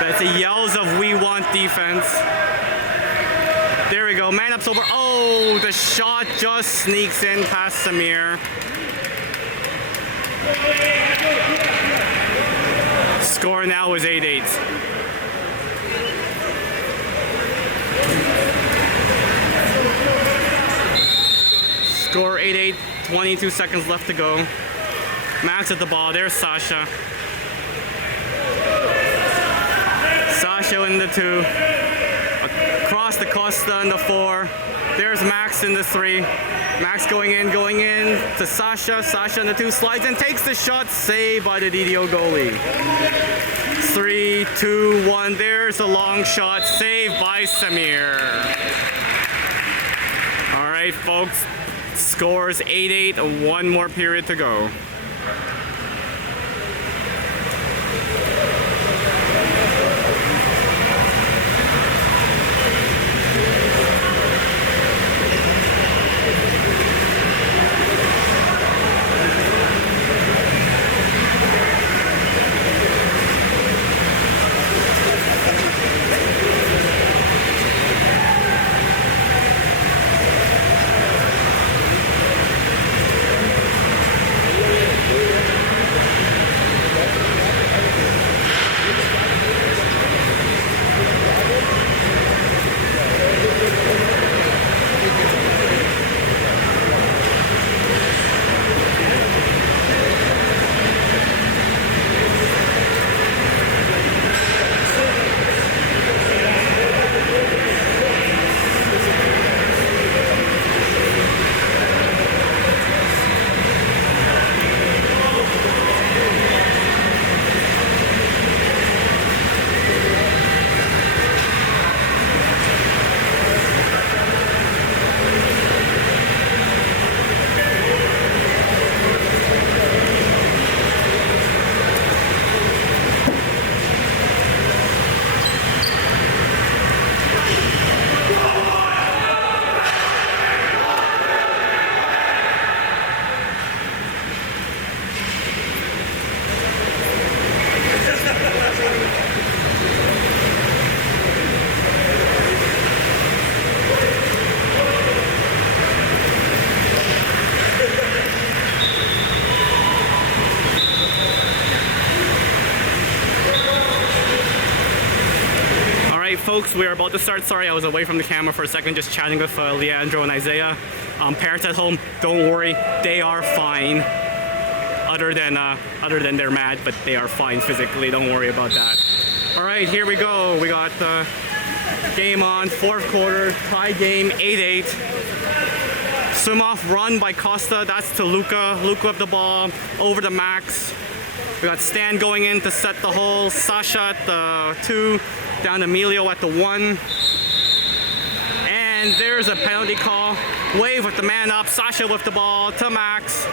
That's the yells of "We want defense." There we go. Man up's over. Oh, the shot just sneaks in past Samir. Score now is 8-8. Score 8-8, 22 seconds left to go. Max at the ball, there's Sasha. Sasha in the 2. Across the Costa in the 4. There's Max in the 3. Max going in to Sasha. Sasha in the 2 slides and takes the shot, saved by the DDO goalie. 3, 2, 1, there's a long shot, saved by Samir. All right, folks. Scores 8-8, 1 more period to go. Folks, we are about to start. Sorry, I was away from the camera for a second, just chatting with Leandro and Isaiah. Parents at home, don't worry, they are fine. Other than they're mad, but they are fine physically. Don't worry about that. All right, here we go. We got the game on, 4th quarter, tie game, 8-8. Swim off run by Costa. That's to Luca. Luca with the ball over to Max. We got Stan going in to set the hole. Sasha at the 2. Down to Emilio at the 1. And there's a penalty call. Wave with the man up. Sasha with the ball to Max.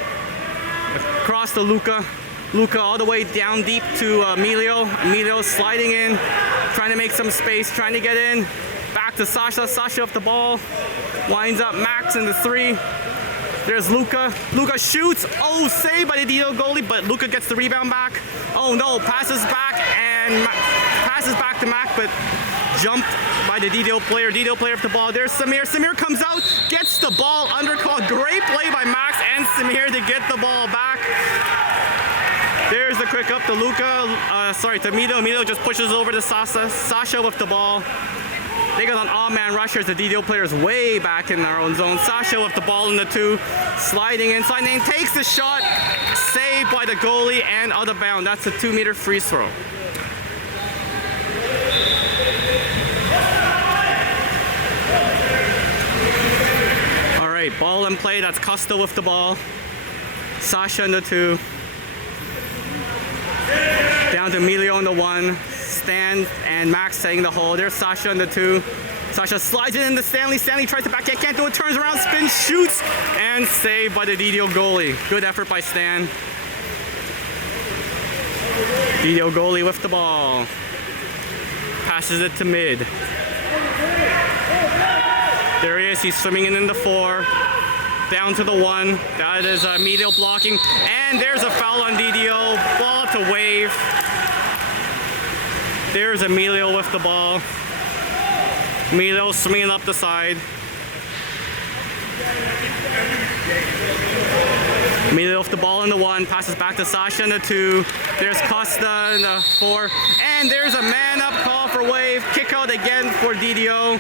Across to Luca. Luca all the way down deep to Emilio. Emilio sliding in. Trying to make some space. Trying to get in. Back to Sasha. Sasha with the ball. Winds up Max in the 3. There's Luca. Luca shoots. Oh, saved by the DDO goalie, but Luca gets the rebound back. Oh no, passes back and passes back to Mac, but jumped by the DDO player. DDO player with the ball. There's Samir. Samir comes out, gets the ball under call. Great play by Max and Samir to get the ball back. There's the quick up to Luca. To Mito. Mito just pushes over to Sasha. Sasha with the ball. They got an all-man rusher. The DDO players way back in their own zone. Sasha with the ball in the 2. Sliding in, takes the shot. Saved by the goalie and out of bounds. That's a 2-meter free throw. All right, ball in play. That's Costa with the ball. Sasha in the 2. Down to Emilio in the 1. Stan and Max setting the hole. There's Sasha in the 2. Sasha slides it into Stanley. Stanley tries to backhand, can't do it, turns around, spins, shoots, and saved by the DDO goalie. Good effort by Stan. DDO goalie with the ball. passes it to mid. There he is, he's swimming in the 4. Down to the 1. That is Emilio blocking. And there's a foul on DDO. Ball to Wave. There's Emilio with the ball. Emilio swinging up the side. Emilio with the ball in the 1, passes back to Sasha in the 2. There's Costa in the 4. And there's a man-up call for Wave. Kick out again for DDO.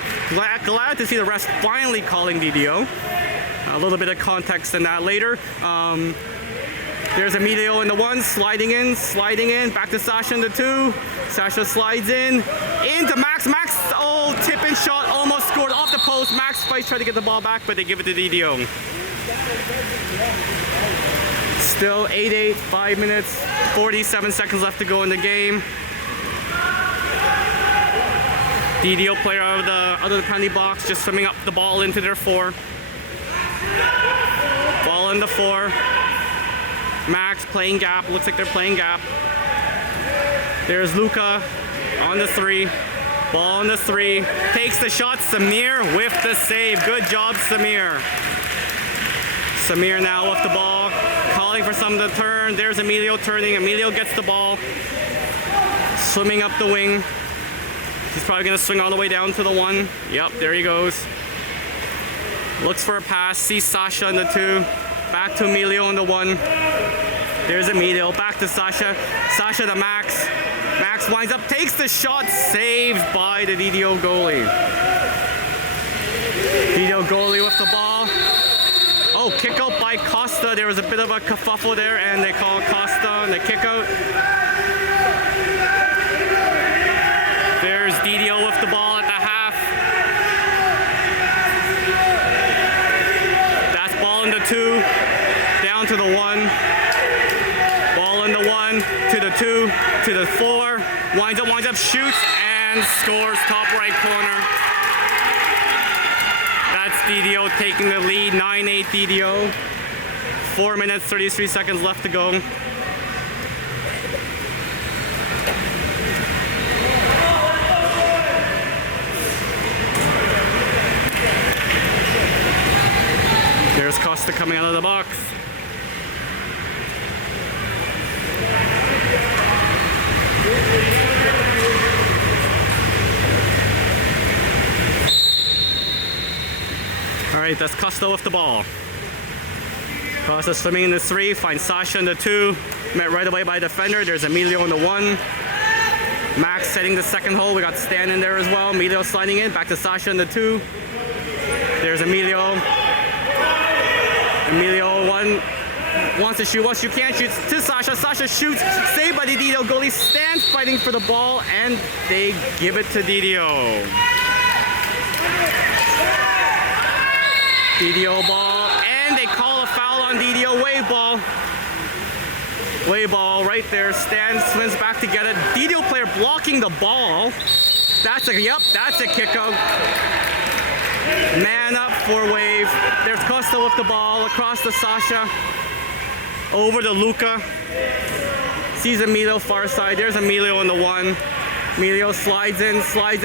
Glad to see the refs finally calling DDO. A little bit of context in that later. There's Emilio in the 1, sliding in, back to Sasha in the 2. Sasha slides in, into Max. Max, oh, tip and shot, almost scored off the post. Max fights, try to get the ball back, but they give it to DDO. Still 8-8, 5 minutes, 47 seconds left to go in the game. DDO player out of the penalty box, just swimming up the ball into their 4. Ball in the 4. Max playing gap, looks like they're playing gap. There's Luca on the 3. Ball on the 3. Takes the shot, Samir with the save. Good job, Samir. Samir now with the ball, calling for some of the turn. There's Emilio turning. Emilio gets the ball. Swimming up the wing. He's probably gonna swing all the way down to the 1. Yep, there he goes. Looks for a pass, sees Sasha in the 2. Back to Emilio in the 1. There's Emilio, back to Sasha. Sasha to Max. Max winds up, takes the shot, saved by the DDO goalie. DDO goalie with the ball. Oh, kick out by Costa. There was a bit of a kerfuffle there, and they call Costa on the kick out. There's DDO with the ball at the half. That's ball in the 2, down to the 1. Ball in the 1, to the 2, to the 4. Winds up, shoots, and scores top right corner. That's DDO taking the lead, 9-8 DDO. 4 minutes, 33 seconds left to go. There's Costa coming out of the box. All right, that's Costa with the ball. Costa swimming in the 3, finds Sasha in the 2. Met right away by defender. There's Emilio in the 1. Max setting the second hole. We got Stan in there as well. Emilio sliding in, back to Sasha in the 2. There's Emilio. Emilio wants to shoot, once you can't shoot to Sasha. Sasha shoots, saved by the DDO goalie. Stan fighting for the ball, and they give it to DDO. DDO ball, and they call a foul on DDO. Wave ball. Wave ball right there. Stan swims back to get it. DDO player blocking the ball. That's a kick out. Man up for Wave. There's Costa with the ball across to Sasha. Over to Luca. Sees Emilio far side. There's Emilio in the 1. Emilio slides in,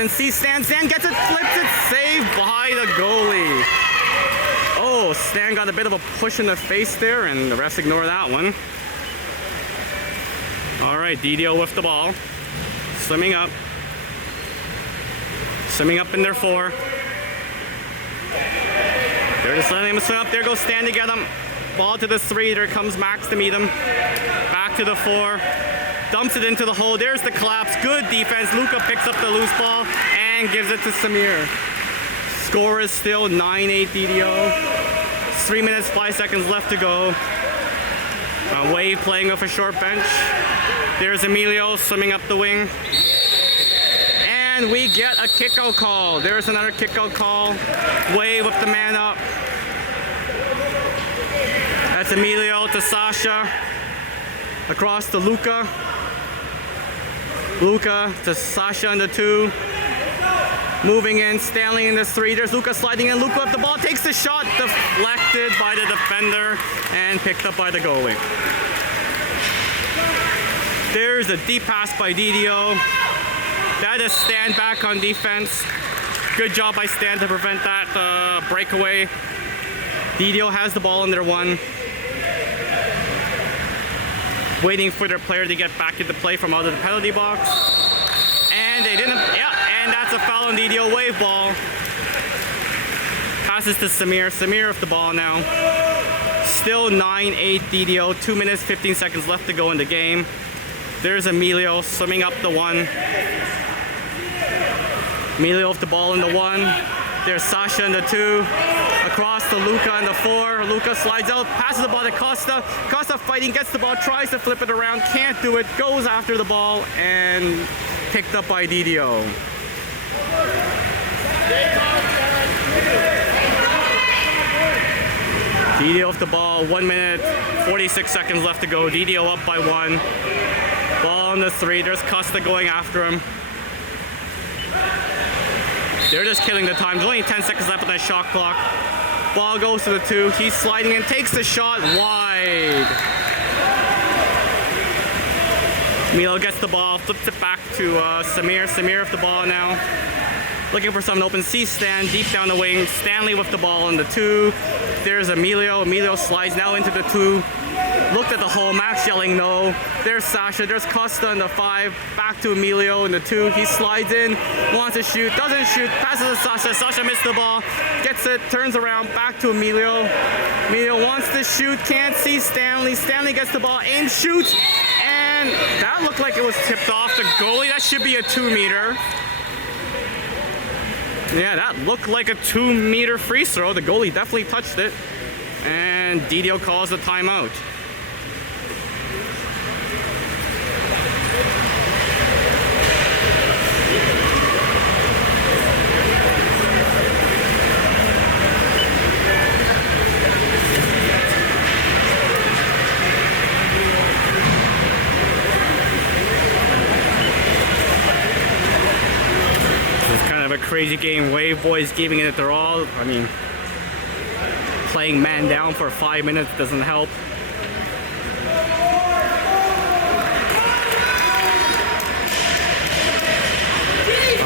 sees Stan. Stan gets it, flips it, saved by the goalie. Oh, Stan got a bit of a push in the face there, and the refs ignore that one. All right, DDO with the ball. Swimming up. Swimming up in their 4. They're just letting him swim up. There goes Stan to get him. Ball to the 3. There comes Max to meet him. Back to the 4. Dumps it into the hole. There's the collapse. Good defense. Luca picks up the loose ball and gives it to Samir. Score is still 9-8 DDO. 3 minutes, 5 seconds left to go. Wave playing off a short bench. There's Emilio swimming up the wing. And we get a kick-out call. There's another kick-out call. Wave with the man up. That's Emilio to Sasha. Across to Luca. Luca to Sasha in the 2. Moving in, Stanley in the 3. There's Luca sliding in. Luca up the ball, takes the shot, deflected by the defender, and picked up by the goalie. There's a deep pass by DDO. That is Stan back on defense. Good job by Stan to prevent that breakaway. DDO has the ball in their 1. Waiting for their player to get back into play from out of the penalty box. And they didn't, and that's a foul on DDO. Wave ball. Passes to Samir. Samir with the ball now. Still 9-8 DDO. 2 minutes, 15 seconds left to go in the game. There's Emilio swimming up the 1. Emilio with the ball in the 1. There's Sasha in the 2. Across to Luca in the 4. Luca slides out, passes the ball to Costa. Costa fighting, gets the ball, tries to flip it around, can't do it, goes after the ball, and picked up by DDO. DDO with the ball, 1 minute, 46 seconds left to go. DDO up by 1. Ball on the 3. There's Costa going after him. They're just killing the time. There's only 10 seconds left on that shot clock. Ball goes to the 2. He's sliding in, takes the shot wide. Milo gets the ball, flips it back to Samir. Samir with the ball now. Looking for someone open. Sees Stan deep down the wing. Stanley with the ball in the 2. There's Emilio. Emilio slides now into the 2. Looked at the hole. Max yelling no. There's Sasha. There's Costa in the 5. Back to Emilio in the 2. He slides in. Wants to shoot. Doesn't shoot. Passes to Sasha. Sasha missed the ball. Gets it. Turns around. Back to Emilio. Emilio wants to shoot. Can't see Stanley. Stanley gets the ball. Aims. Shoots. And that looked like it was tipped off the goalie. That should be a 2-meter. Yeah, that looked like a 2-meter free throw. The goalie definitely touched it. And DDO calls a timeout. A crazy game. Wave boys giving it their all. I mean, playing man down for 5 minutes doesn't help.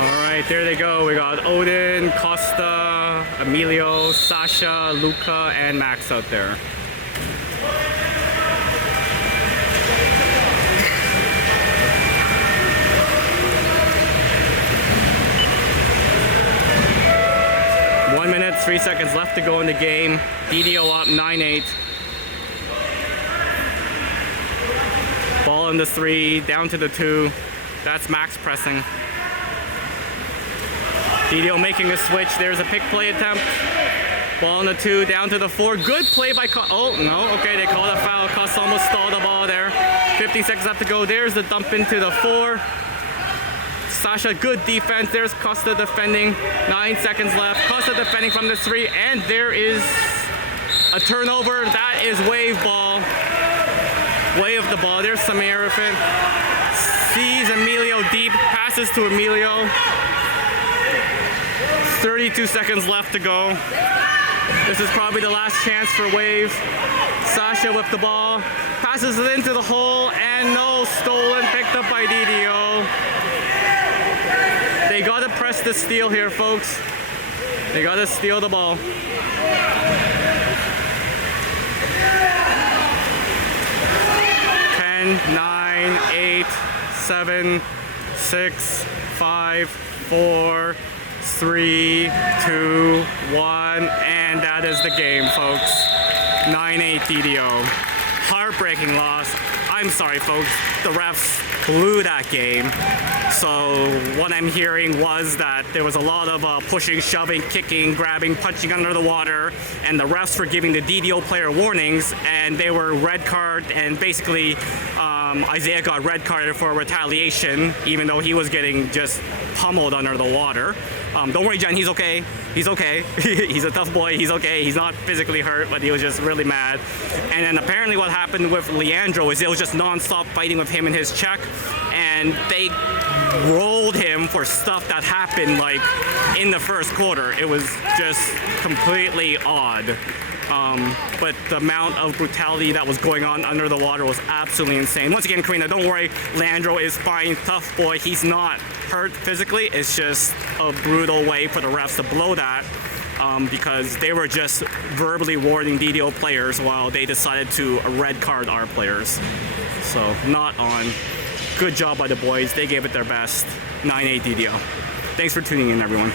All right, there they go. We got Odin, Costa, Emilio, Sasha, Luca, and Max out there. One minute, 3 seconds left to go in the game. DDO up 9-8. Ball in the 3, down to the 2. That's Max pressing. DDO making a switch. There's a pick play attempt. Ball in the 2, down to the 4. Good play by oh, no. Okay, they called a foul. Costa almost stalled the ball there. 15 seconds left to go. There's the dump into the 4. Sasha, good defense. There's Costa defending. 9 seconds left. Costa defending from the 3, and there is a turnover. That is wave ball. Wave the ball. There's Samir with it. Sees Emilio deep. Passes to Emilio. 32 seconds left to go. This is probably the last chance for Wave. Sasha with the ball. Passes it into the hole, and no, stolen. Picked up by DDO. They gotta press the steal here, folks. They gotta steal the ball. 10, 9, 8, 7, 6, 5, 4, 3, 2, 1, and that is the game, folks. 9-8 DDO. Heartbreaking loss. I'm sorry, folks. The refs blew that game. So what I'm hearing was that there was a lot of pushing, shoving, kicking, grabbing, punching under the water, and the refs were giving the DDO player warnings, and they were red card, and basically Isaiah got red carded for retaliation, even though he was getting just pummeled under the water. Don't worry, Jen, he's okay. He's okay. He's a tough boy. He's okay. He's not physically hurt, but he was just really mad. And then apparently what happened with Leandro is it was just non-stop fighting with him and his check, and they rolled him for stuff that happened like in the first quarter. It was just completely odd. But the amount of brutality that was going on under the water was absolutely insane. Once again, Karina, don't worry. Leandro is fine. Tough boy. He's not hurt physically. It's just a brutal way for the refs to blow that because they were just verbally warning DDO players while they decided to red card our players. So not on. Good job by the boys. They gave it their best. 9-8 DDO. Thanks for tuning in, everyone.